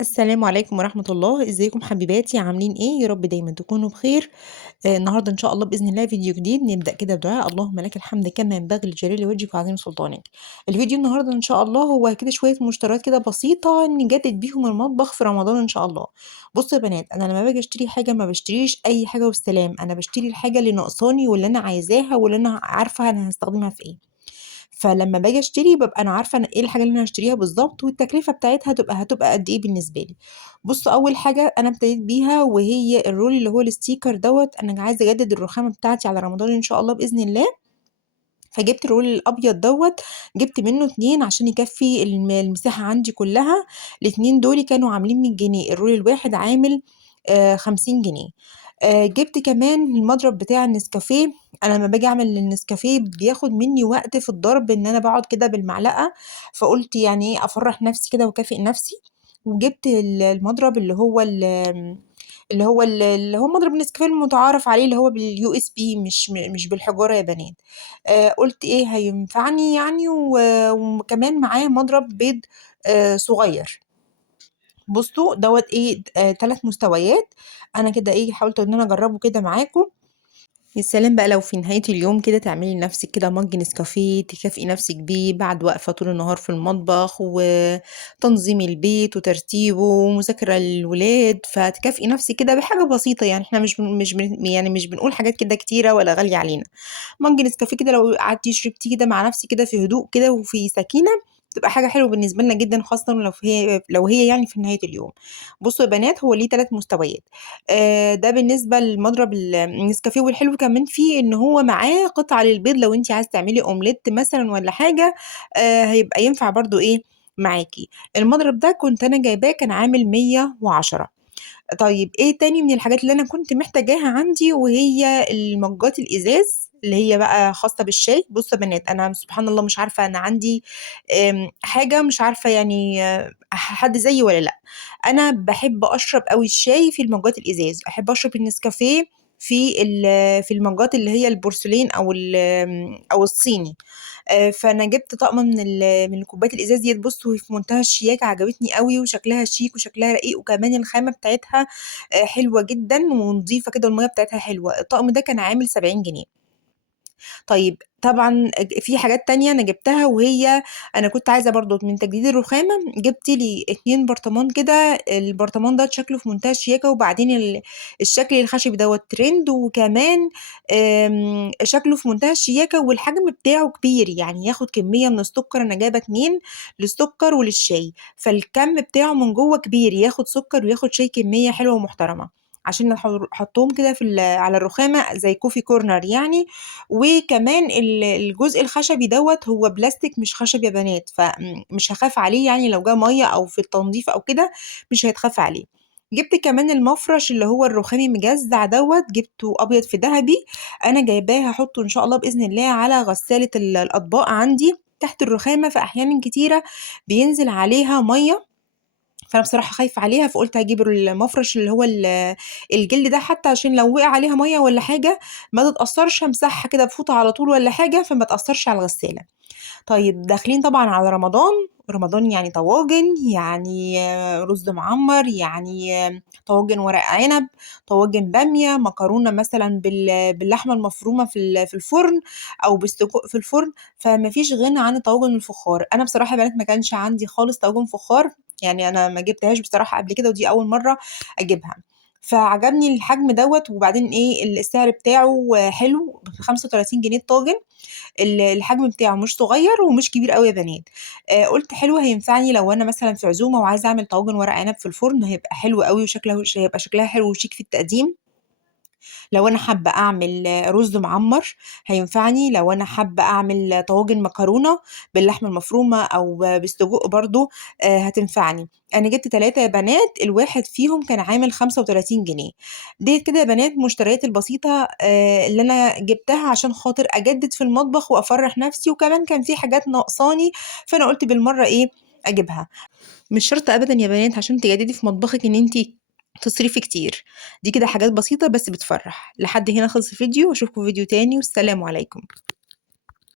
السلام عليكم ورحمة الله، ازيكم حبيباتي عاملين ايه؟ يا رب دايما تكونوا بخير. النهارده ان شاء الله باذن الله فيديو جديد نبدا كده بدعاء اللهم لك الحمد كما ينبغي لجلال وجهك وعظيم سلطانك. الفيديو النهارده ان شاء الله هو كده شويه مشتريات كده بسيطه نجدد بيهم المطبخ في رمضان ان شاء الله. بصوا يا بنات، انا لما باجي اشتري حاجه ما بشتريش اي حاجه والسلام، انا بشتري الحاجه اللي ناقصاني واللي انا عايزاها واللي انا عارفه انا هستخدمها في ايه. فلمّا باجي أشتري بابقى أنا عارفة أنا إيه الحاجة اللي أنا هاشتريها بالضبط، والتكلفة بتاعتها هتبقى قد إيه بالنسبة لي. بُصّوا، أول حاجة أنا ابتديت بيها وهي الرول اللي هو الsticker دوّة، أنا عايزة أجدد الرخامة بتاعتي على رمضان إن شاء الله بإذن الله، فجِبت الرول الأبيض دوّة، جِبت منه 2 عشان يكفّي المساحة عندي كلّها. الاتنين دول كانوا عاملين 100 جنيه، الرول الواحد عامل 50 جنيه. جِبت كمان المضرب بتاع النسكافيه، أنا لمّا باجي أعمل النسكافيه بياخد منّي وقت في الضرب إن أنا باقعد كده بالمعلقة، فقُلت يعني إيه أفرّح نفسي كده واكافئ نفسي، وجِبت المضرب اللي هو مضرب النسكافيه المتعارف عليه اللي هو بالUSB مش بالحجارة يا بنات. قُلت إيه هينفعني يعني وكمان معاه مضرب بيض صغير. بُصّوا دوّة إيه 3 مستويات، أنا كده إيه حاولت إن أنا أجرّبه كده معاكم. يا سلام بقى لو في نهاية اليوم كده تعملي لنفسِك كده مَج نسكافيه تكافئي نفسِك بيه بعد وقفة طول النهار في المطبخ، وتنظيم البيت وترتيبه ومذاكرة للولاد، فتكافئي نفسِك كده بحاجة بسيطة يعني إحنا مش بنقول حاجات كده كتيرة ولا غالية علينا. مَج نسكافيه كده لو قعدتِ شربتيه كده مع نفسِك كده في هدوء كده وفي سكينة، تبقى حاجة حلوة بالنسبة لنا جدًا خاصةً لو هي يعني في نهاية اليوم. بُصّوا يا بنات هو ليه 3 مستويات. ده بالنسبة لمضرب النسكافيه، والحلو كمان فيه إن هو معاه قطعة للبيض لو أنتِ عايزة تعملي أومليت مثلًا والّا حاجة، هيبقى ينفع برضه إيه معاكِ. المضرب ده كنت أنا جايباه كان عامل 110. طيب إيه تاني من الحاجات اللي أنا كنت محتاجاها عندي وهي المجات الإزاز اللي هي بقى خاصة بالشاي. بُصّوا يا بنات أنا سبحان الله مش عارفة أنا عندي حاجة مش عارفة يعني حد زيي والّا لأ. أنا باحب أشرب أوي الشاي في المجات الإزاز، باحب أشرب النسكافيه في المجات اللي هي البورسلين أو الصيني. فأنا جِبت طقم من الكوبايات الإزاز ديّة. بُصّوا هي في منتهى الشياكة عجبتني أوي وشكلها شيك وشكلها رقيق وكمان الخامة بتاعتها حلوة جدًا ونضيفة كده والمَيّة بتاعتها حلوة. الطقم ده كان عامل 70 جنيه. طيب طبعًا في حاجات تانية أنا جِبتها وهي أنا كنت عايزة برضه من تجديد الرخامة، جِبت لي 2 برطمان كده، البرطمان دوّة شكله في منتهى الشياكة وبعدين الشكل الخشبي دوّة ترند وكمان شكله في منتهى الشياكة والحجم بتاعه كبير، يعني ياخد كمية من السُكّر، أنا جايبة 2 للسُكّر وللشاي، فالكَم بتاعه من جوّه كبير، ياخد سُكّر وياخد شاي كمية حلوة ومحترمة، عشان أحطّهم كده على الرخامة زي coffee corner يعني. وكمان الجزء الخشبي دوّة هو بلاستيك مش خشب يا بنات، مش هاخاف عليه يعني لو جه مَيّة أو في التنضيف أو كده مش هيتخاف عليه. جِبت كمان المفرش اللي هو الرخامي مجزّع دوّة، جِبته أبيض في دهبي، أنا جايباه هاحطه إن شاء الله بإذن الله على غسالة الأطباق عندي تحت الرخامة، فأحيانًا كتيرة بينزل عليها مَيّة، فأنا بصراحة خايفة عليها، فقُلت هاجيب المفرش اللي هو الجلد ده حتى عشان لو وقع عليها مَيّة والّا حاجة ما تتأثّرش، أمسحها كده بفوطة على طول والّا حاجة، فما تأثّرش على الغسالة. طيب داخلين طبعًا على رمضان، رمضان يعني طواجن، يعني رُز معمّر، يعني طواجن ورق عنب، طواجن بامية، مكرونة مثلًا باللحمة المفرومة في الفرن أو بالسجق في الفرن، فما فيش غنى عن الطواجن الفخار. أنا بصراحة يا بنات ما كانش عندي خالص طواجن فخار، يعني أنا ما جبتهاش بصراحة قبل كده ودي أول مرّة أجيبها، فعجبني الحجم دوّة وبعدين إيه السعر بتاعه حلو، ب35 جنيه الطاجن. الحجم بتاعه مش صغير ومش كبير أوي يا بنات. قُلت حلو هينفعني لو أنا مثلًا في عزومة وعايزة أعمل طاجن ورق عنب في الفرن، هيبقى حلو أوي هيبقى شكلها حلو وشيك في التقديم. لو أنا حابة أعمل رُز معمّر هينفعني، لو أنا حابة أعمل طواجن مكرونة باللحمة المفرومة أو بالسجق برضه هتنفعني. أنا جِبت 3 يا بنات، الواحد فيهم كان عامل 35 جنيه. ديّة كده يا بنات مشترياتي البسيطة اللي أنا جِبتها عشان خاطر أجدد في المطبخ وأفرّح نفسي، وكمان كان في حاجات ناقصاني، فأنا قُلت بالمرّة إيه أجيبها. مش شرط أبدًا يا بنات عشان تجددي في مطبخِك إن أنتِ تصرفي كتير، دي كده حاجات بسيطة بس بتفرّح. لحد هنا خلص الفيديو وأشوفكم في فيديو تاني والسلام عليكم.